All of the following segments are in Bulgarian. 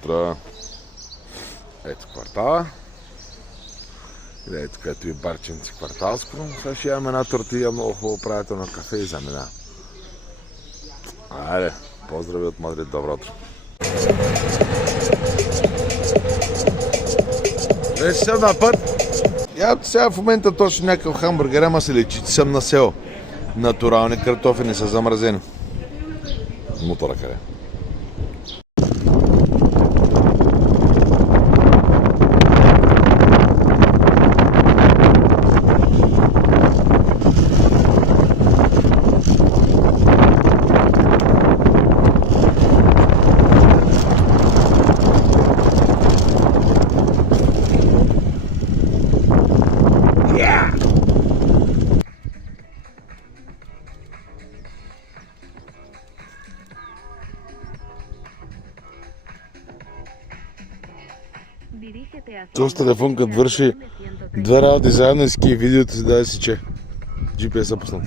утро. Ето квартала. И ето където и барченци кварталско. Сега ще имаме една тортия, много хубаво правително кафе и замина. Айде, поздрави от Мадрид, добро утро. Вече съм на път. Я сега в момента точно някакъв хамбургер, ама се лечи, че съм на село. Натурални картофи, не са замразени. Мотора къде? Този телефон като върши две работи заедно и ски видеото си даде си, че GPS-а пуснат.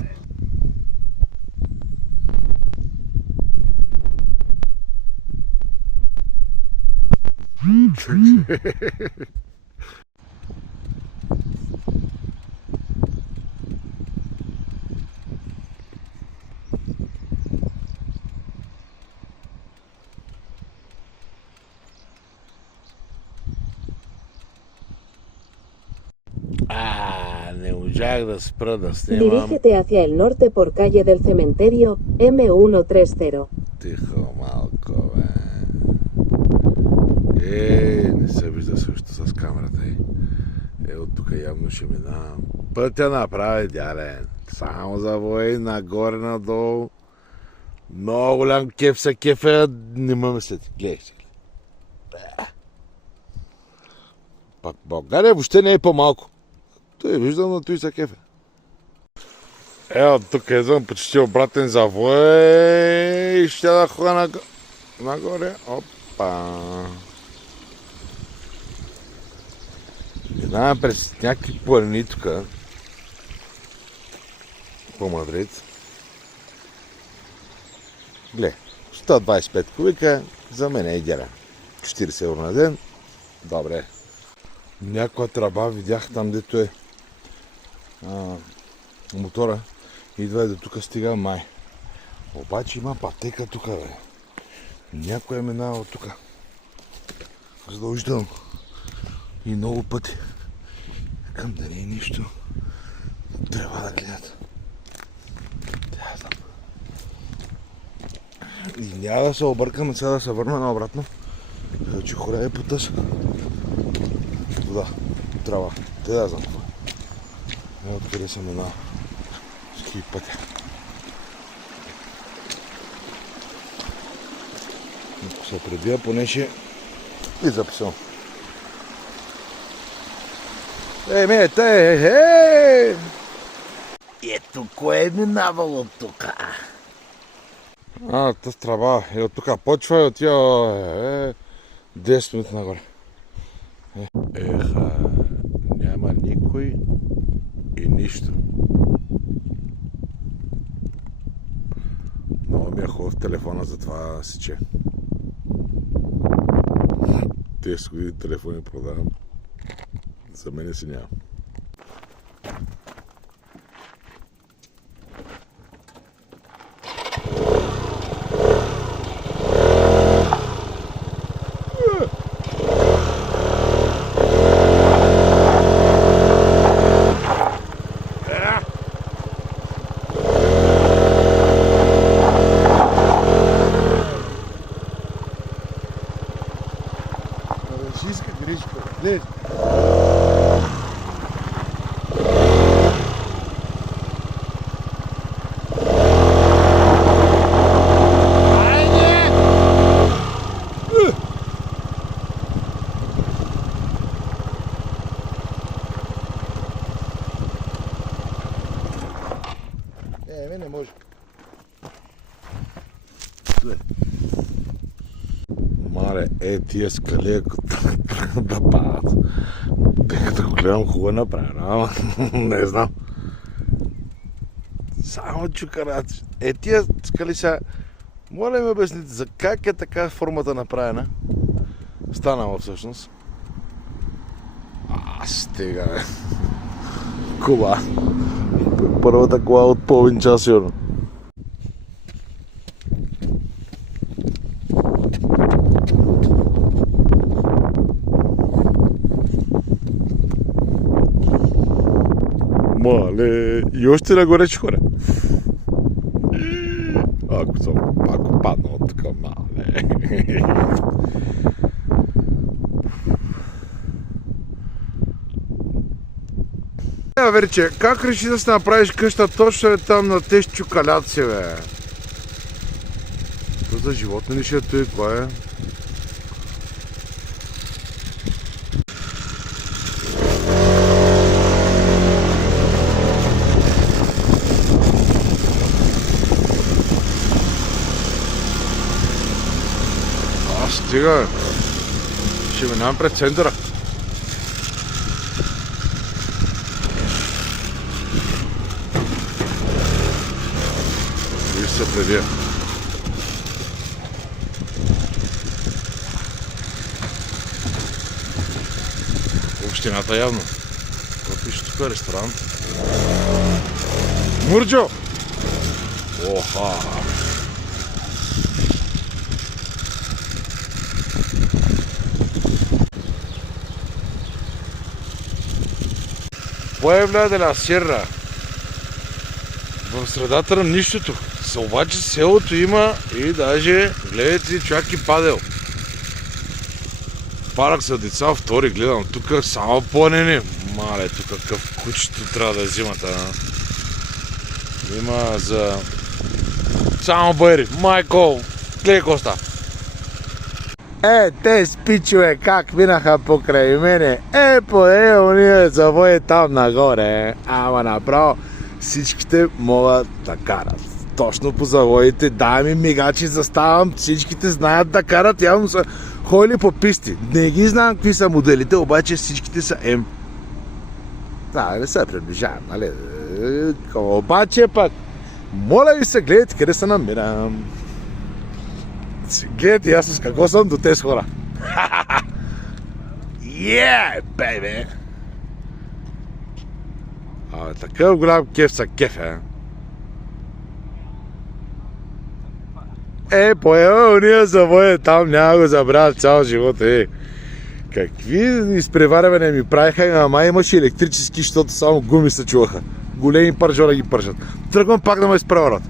Не можах да спра да снимам. Dirígete hacia el norte por calle del cementerio, M130. Тихо малко, бе. Не се вижда също с камерата. От тук явно ще минавам. Пътя направи идеален. Само завой, нагоре, надолу. Много голям кеф са кефа. Не ме мислете. Гледай се. Пак България въобще не е по-малко. Той виждам на той са кефе. Тук идвам почти обратен завой и ще да ходя нагоре. Опа! Минавам през някакви планини тук по Мадрид. Гле, 125 кубика за мен е идеален. 40 евро на ден. Добре. Някоя тръба видях там, дето е мотора. Идва и до тук стига май. Обаче има пътека тук, бе. Някой е минава от тук. Задължително. И много пъти. Към да не е нищо. Трябва да гледат. И няма да се объркаме сега да се върна наобратно. Че хоря е потъс. Вода, трава. Те да знам това. Откъде съм една ски пътя. Ако се пребия, поне ще и записам. Ето кое е минавало тук. Тази трава е от тук почва и отива 10 минути нагоре. Няма никой и нищо. Много ми е хубав телефона, затова сече. 10 години телефони продавам. За мене си няма. Не може. Маре, тия скали, да падат. Като го гледам хубаво направено, ама не знам. Само чукараци. Тия скали сега... Моля ми обясните, за как е така формата направена? станало всъщност. Стига, бе. Кола. Първата кола от половин час, сигурно. Мале, и още нагоре ще хора. Ако падна от тук, мале. Верче, как реши да си направиш къща точно там на тези чукаляци, бе? То за животни ли ще е той, кой е? Стига, ще минавам пред центъра. Виж се предия. Общината явно. Това пише тук ресторант. Мурджо! Оха! Puebla de la Sierra. В средата на нищото. Обаче селото има и даже, гледайте, чак и падел. Парък за деца, втори гледам. Тук само планини. Мале, тук какъв кучето трябва да взимат. Има за... само байри. Майко, гледай коста. Те спичове как минаха покрай мене. Поне уния завои там нагоре. Ама направо всичките могат да карат. Точно по завоите, дай ми мигачи, заставам, всичките знаят да карат, явно са ходили по писти. Не ги знам какви са моделите, обаче всичките са М. Да, не се приближавам, нали? Обаче пък, моля ви се, гледайте къде се намирам. Гледайте аз с какво съм до тези хора. Бейбе! Такъв голям кеф са кефе. Поема уния завоя там, няма го забравят цял живот. Какви изпреварвания ми правиха, ама имаше електрически, защото само гуми се чуваха. Големи пържора ги пържат. Тръгвам пак да ме изпреварват.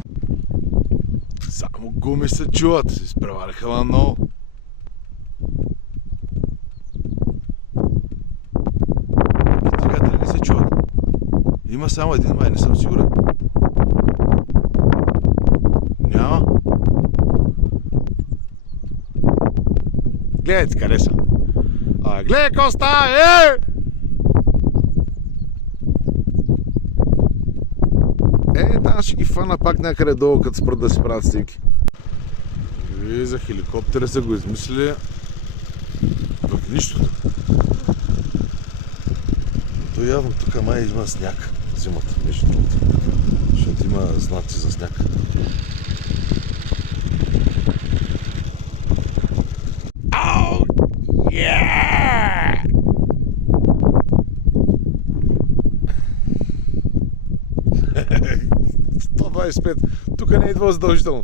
Само гуми се чуват, се изпревараха на много. Двигатели не се чуват. Има само един май, не съм сигурен. Няма. Гледайте къде съм. Гледай Коста, там ще ги фана пак някъде долу, като спрат да си правят снимки. За хеликоптера са го измислили в нищото. То явно тук май има сняг зимата, между другото, защото има знаци за сняг. Ау! 125. Тук не идва задължително.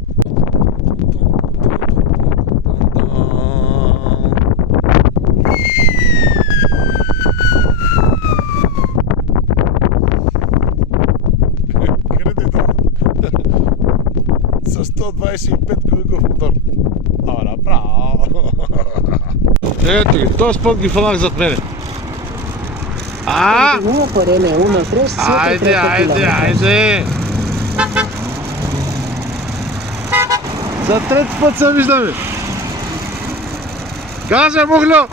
Къде да идва? С 125 кубиков мотор. Направо. Ето ги, този път ги фанах зад мене. Айде! За трети път се виждаме. Газа, Мухлю!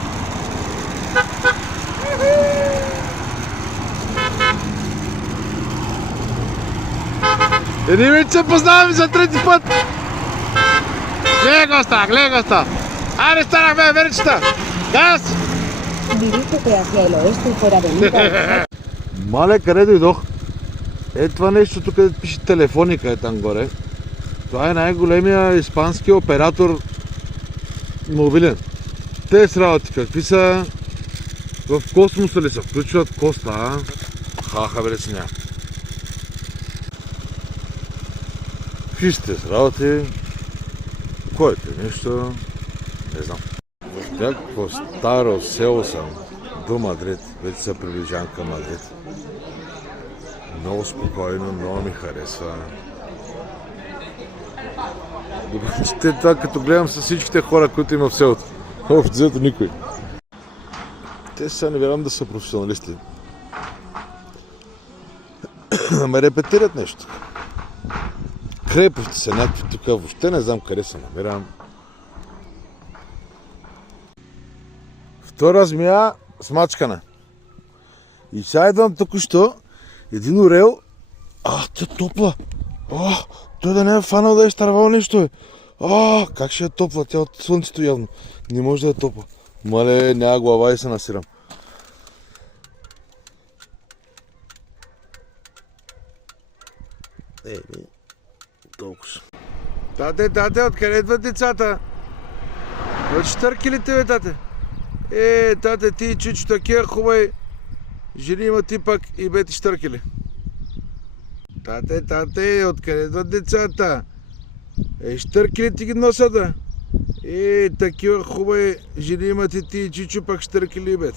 Ние вече се познаваме за трети път. Гледай го ста! Айде станахме, веричета! Газ! Dirígete hacia el oeste por avenida. Мале, къде дойдох? Това нещо тук, където пише телефоника е там горе. Това е най-големия испански оператор мобилен. Тези работи какви са? В космоса ли се включват коста, а? Хаха бе си няма. Вижте с работи. Което е нещо, не знам. В някакво старо село съм до Мадрид. Вече се приближавам към Мадрид. Много спокойно, много ми харесва. Добре, това като гледам с всичките хора, които има в селото. Общо взето никой. Те сега не вярвам да са професионалисти. Ме репетират нещо. Крепости са някакви тук, въобще не знам къде се намирам. Втора змия смачкана. И сега идвам току-що, един орел, тя е топла. Той да не е фанал да е изтървал нещо. Как ще е топла, тя от слънцето явно. Не може да е топла. Мале, няма глава и се насирам. Толкова. Тате, откъде идват децата? От щъркилите, бе, тате? Тате, ти и чичо такива хубави. Жени има ти пък и бе ти щъркили. Тате, откъде идват децата? Щъркили ти ги носата? Такива хубави жени има ти и чичо пък щъркили, бе.